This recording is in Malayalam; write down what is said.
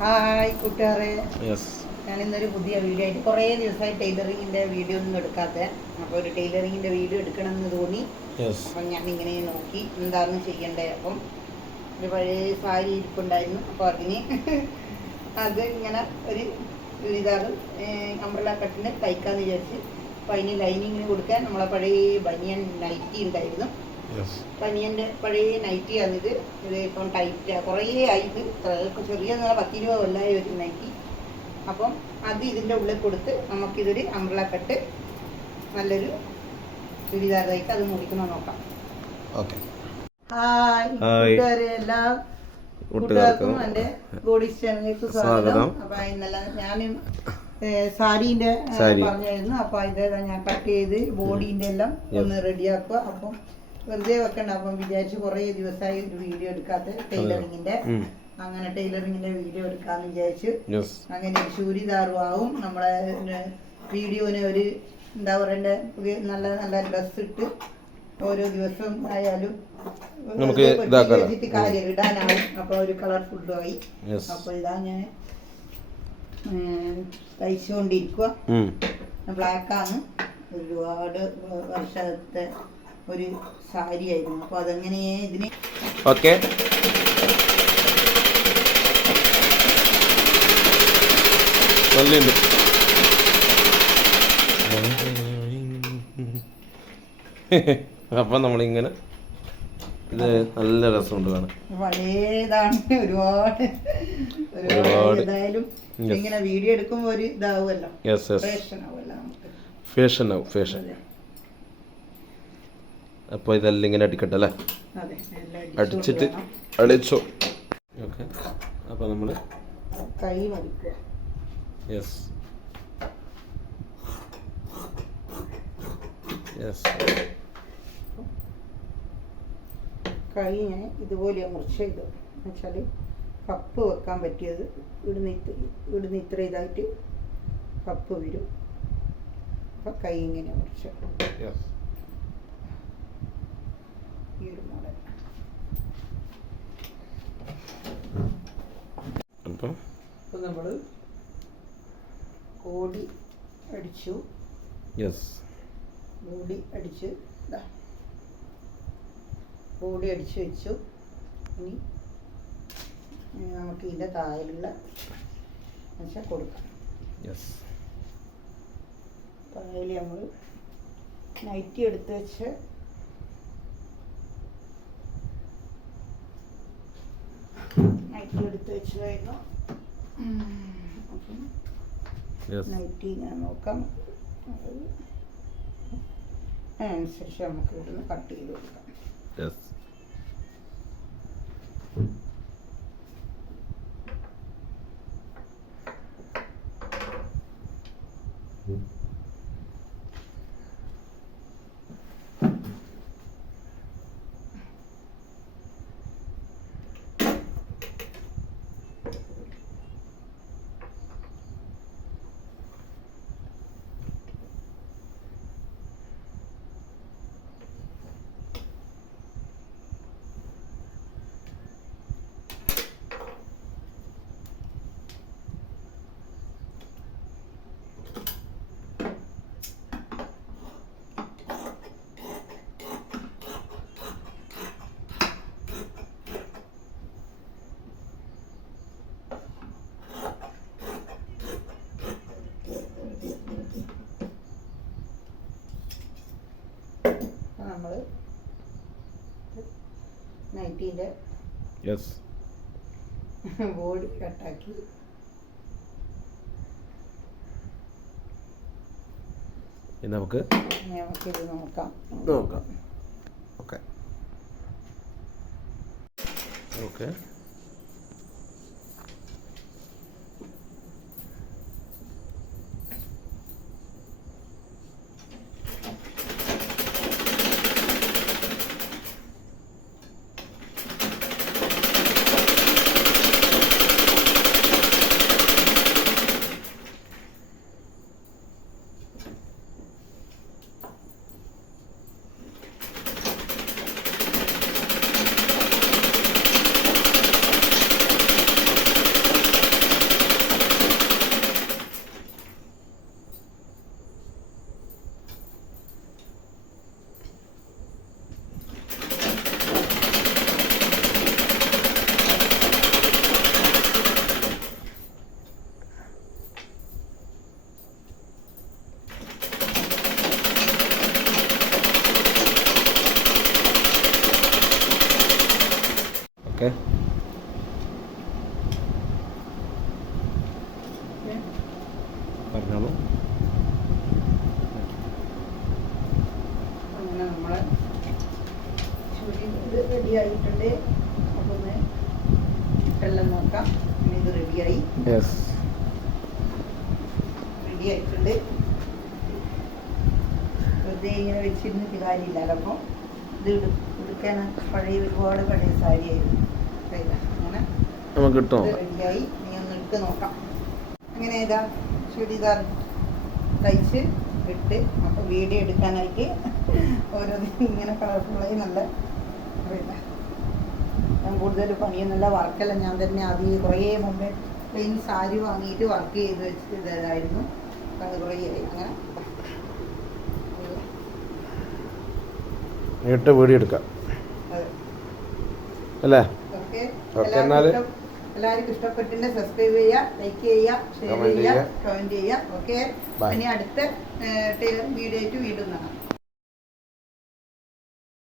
ഹായ് കൂട്ടുകാരെ, യെസ്. ഞാനിന്നൊരു പുതിയ വീഡിയോ ആയിട്ട് കുറേ ദിവസമായി ടൈലറിങ്ങിൻ്റെ വീഡിയോ ഒന്നും എടുക്കാത്ത. അപ്പോൾ ഒരു ടൈലറിങ്ങിൻ്റെ വീഡിയോ എടുക്കണമെന്ന് തോന്നി. അപ്പം ഞാനിങ്ങനെ നോക്കി എന്താണെന്ന് ചെയ്യണ്ടേ. അപ്പം ഒരു പഴയ സാരി ഇരിപ്പുണ്ടായിരുന്നു. അപ്പോൾ അതിന് അത് ഇങ്ങനെ ഒരു ഇതാണ് അംബ്രല കട്ടിന് തയ്ക്കാമെന്ന് വിചാരിച്ച്. അപ്പോൾ അതിന് ലൈനിങ്ങിന് കൊടുക്കാൻ നമ്മളെ പഴയ ബനിയൻ നൈറ്റി ഉണ്ടായിരുന്നു. ബനിയൻ്റെ പഴയ നൈറ്റിയാണിത്. ഇത് ഇപ്പം ടൈറ്റാണ്, കുറേ ആയിട്ട് ചെറിയ 10 രൂപ കൊല്ലായ ഒരു നൈറ്റി. അപ്പം അത് ഇതിൻ്റെ ഉള്ളിൽ കൊടുത്ത് നമുക്കിതൊരു അംബ്രല കട്ട് നല്ലൊരു ചുരിദാർ തയ്ക്ക് അത് മുറിക്കണം നോക്കാം. ഹായ് കൂട്ടുകാരെ, എല്ലാ കൂട്ടുകാർക്കും എൻ്റെ ബോഡി ചാനലിലേക്ക് സ്വാഗതം. അപ്പം ഇന്നലെ ഞാനും സാരീൻ്റെ പറഞ്ഞായിരുന്നു. അപ്പോൾ ഇത് ഞാൻ കട്ട് ചെയ്ത് ബോഡീൻ്റെ എല്ലാം ഒന്ന് റെഡിയാക്കുക. അപ്പം വെറുതെ വെക്കണ്ട. അപ്പം വിചാരിച്ച് കുറേ ദിവസമായി ഒരു വീഡിയോ എടുക്കാത്ത ടൈലറിങ്ങിൻ്റെ. അങ്ങനെ ടൈലറിങ്ങിൻ്റെ വീഡിയോ എടുക്കാമെന്ന് വിചാരിച്ചു. അങ്ങനെ ഒരു ചൂരിദാറും ആവും. നമ്മളെ വീഡിയോന് ഒരു എന്താ പറയണ്ടേ, നല്ല നല്ല ഡ്രസ്സ് ഇട്ട് ഓരോ ദിവസം ആയാലും കാര്യം ഇടാനാവും. അപ്പോൾ ഒരു കളർഫുള്ളും ആയി. അപ്പോൾ ഇതാ ഞാൻ തയ്ച്ചുകൊണ്ടിരിക്കുക. ബ്ലാക്കാണ്, ഒരുപാട് വർഷത്തെ ഒരു സാരി ആയിരുന്നു. അപ്പോൾ അതെങ്ങനെ ഇതിന് ഓക്കെ അപ്പം നമ്മളിങ്ങനെ ഇത് നല്ല രസമുണ്ട് കാണാൻ. പഴയതാണ്, ഒരുപാട് ഏതായാലും ഇങ്ങനെ വീഡിയോ എടുക്കുമ്പോൾ ഒരു ഇതാവുമല്ലോ, ഫാഷൻ ആവും ഫാഷൻ. അപ്പോൾ ഇതെല്ലാം ഇങ്ങനെ അടിക്കട്ടെ അല്ലേ? അടിച്ചിട്ട് അടിച്ചോ. ഓക്കെ, അപ്പോൾ നമ്മൾ കൈ മടിക്കുക. Yes yes. കൈ ഞാൻ ഇതുപോലെ മുറിച്ച് ചെയ്തു എന്നുവെച്ചാൽ കപ്പ് വെക്കാൻ പറ്റിയത് ഇവിടുന്ന് ഇത്ര ഇതായിട്ട് കപ്പ് വരും. അപ്പം കൈ ഇങ്ങനെ മുറിച്ച് ഈ ഒരു മോഡൽ. അപ്പം നമ്മൾ ബോഡി അടിച്ചു. ബോഡി അടിച്ച് ബോഡി അടിച്ച് വെച്ചു. ഇനി നമുക്ക് ഇതിൻ്റെ താഴെയുള്ള വെച്ചാൽ കൊടുക്കാം. താഴെ നമ്മൾ നൈറ്റി എടുത്ത് വെച്ച് വെച്ചതായിരുന്നു. അപ്പം നൈറ്റി ഞാൻ നോക്കാം, അതിനനുസരിച്ച് നമുക്ക് ഇവിടുന്ന് കട്ട് ചെയ്ത് കൊടുക്കാം. നമ്മൾ നൈറ്റീൻ്റെ ബോഡി കട്ടാക്കി നമുക്കിത് നോക്കാം. Okay okay. റെഡി ആയിട്ടുണ്ട്. അപ്പോൾ ഒന്ന് ഇട്ടെല്ലാം നോക്കാം. ഇത് റെഡിയായി, റെഡി ആയിട്ടുണ്ട്. വെറുതെ ഇങ്ങനെ വെച്ചിരുന്നിട്ട് കാര്യമില്ലല്ലോ. അപ്പോൾ ഇത് എടുക്കാൻ ഒരുപാട് പഴയ സാരിയായിരുന്നു. അങ്ങനെ റെഡിയായി. ഇനി ഒന്ന് ഇട്ട് നോക്കാം. അങ്ങനെ ഏതാ ചുരിദാർ തയ്ച്ച് ഇട്ട്. അപ്പോൾ വീഡിയോ എടുക്കാനായിട്ട് ഓരോന്നും ഇങ്ങനെ കളർഫുള്ളായി നല്ല ഞാൻ കൂടുതൽ പണിയൊന്നുമില്ല. വർക്കെല്ലാം ഞാൻ തന്നെ ആദ്യം കുറേ മുമ്പേ പ്ലെയിൻ സാരി വാങ്ങിയിട്ട് വർക്ക് ചെയ്ത് വെച്ചതായിരുന്നു. അത് കുറേ അങ്ങനെ വീഡിയോ എടുക്കാം അല്ലേ? എല്ലാവർക്കും ഇഷ്ടപ്പെട്ടിട്ട് സബ്സ്ക്രൈബ് ചെയ്യുക, ലൈക്ക് ചെയ്യുക, ഷെയർ ചെയ്യുക, കമന്റ് ചെയ്യുക. ഓക്കെ, ഇനി അടുത്ത ടൈലറിംഗ് വീഡിയോ ആയിട്ട് വീണ്ടും കാണാം.